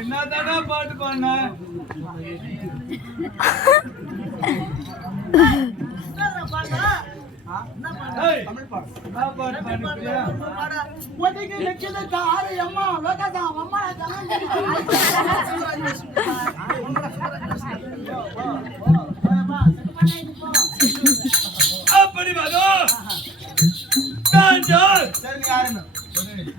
என்னதானா பாட்டு பாடுன அப்படி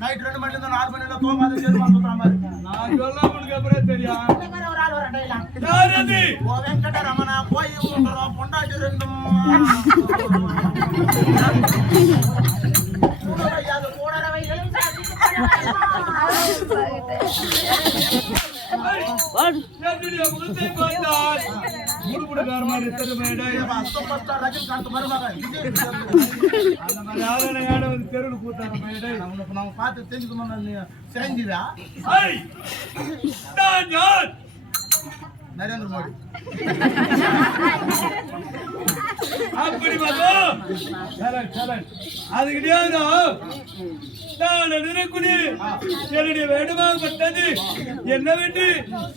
நைட் 2 மணில இருந்து 4 மணில தூங்காத சேருமா சுத்துற மாதிரி நான் சொல்ல உங்களுக்கு அப்புறம் தெரியும் ஒரு ஆள் ஒரு அடையலாம் யாரது ஓ வெங்கட ரமணா போய் உங்கறோம் பொண்டாட்டி ரெண்டும் யாரு போடறவை என்னடி முகத்தை பார்த்தால் முடுமுடுகார மாதிரி தெருமேடை சூப்பர் ஸ்டார் ரஜினிகாந்த் மருமக அந்த மாதிரி யாரன யாட வந்து தெருவுல கூட்டார மேடை நம்ம பார்த்து தெரிஞ்சுக்கணும் நீ செஞ்சிடா ஏய் நான் யார் நரேந்திர மோடி அப்படி பாத்தோ சரி அதுக்கு டியாதோ நான் நினைக்குடி என்னுடைய வேண்டுமாகப்பட்டது என்ன வேண்டு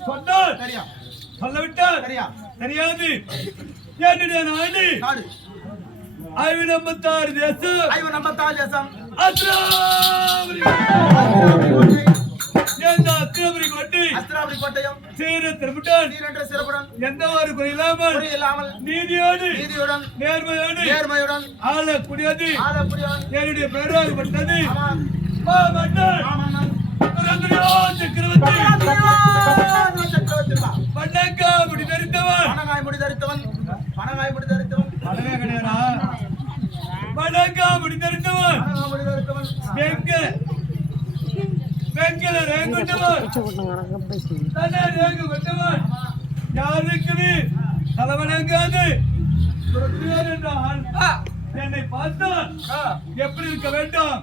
சொன்னார் சரியா சொல்லவிட்டார் சரியா தெரியாது என்னுடைய நாடு ஐவனம்பத்தாறு தேசம் அத்திராபுரி கோட்டையும் சிறப்புடன் எந்த ஒரு குறையில்லாமல் நீதியுடன் நேர்மையுடன் ஆளக்கூடியது என்னுடைய பேராகப்பட்டது சக்கரவர்த்தி முடி தரித்தவன் யாருக்குமே தலைவணங்காது என்னை பார்த்தான் எப்படி இருக்க வேண்டும்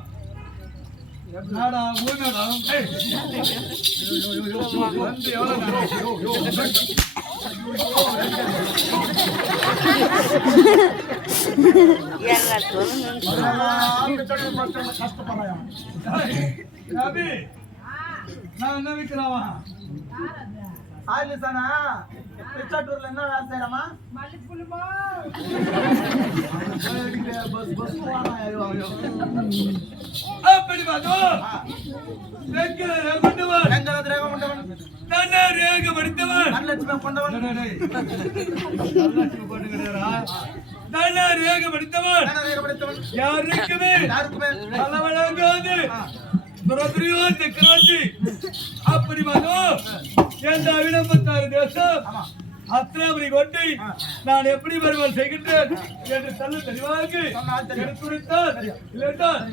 நான் என்ன விற்கிறாவா ஆயிலிசானா பிச்சாட்டூர்ல என்ன வேலை செய்யறமா மல்லிப்புலுமா அப்படி பாதோ வெங்கல ரேகண்டவன் நானே ரேக மடித்தவன் லட்சுமி கொண்டவன் லட்சுமி கொண்டங்கடா நானே ரேக மடித்தவன் யாருக்குமே நல்லவனாகாது துரதுரியோ சக்கரவர்த்தி அப்படி பாதோ எந்த விளம்பத்தாறு தேசம் அத்திராபுரி கோட்டை நான் எப்படி வருவான் செய்கின்றேன் என்று சொல்ல தெளிவாக எடுத்துரைத்தார் இல்லைஎன்றால்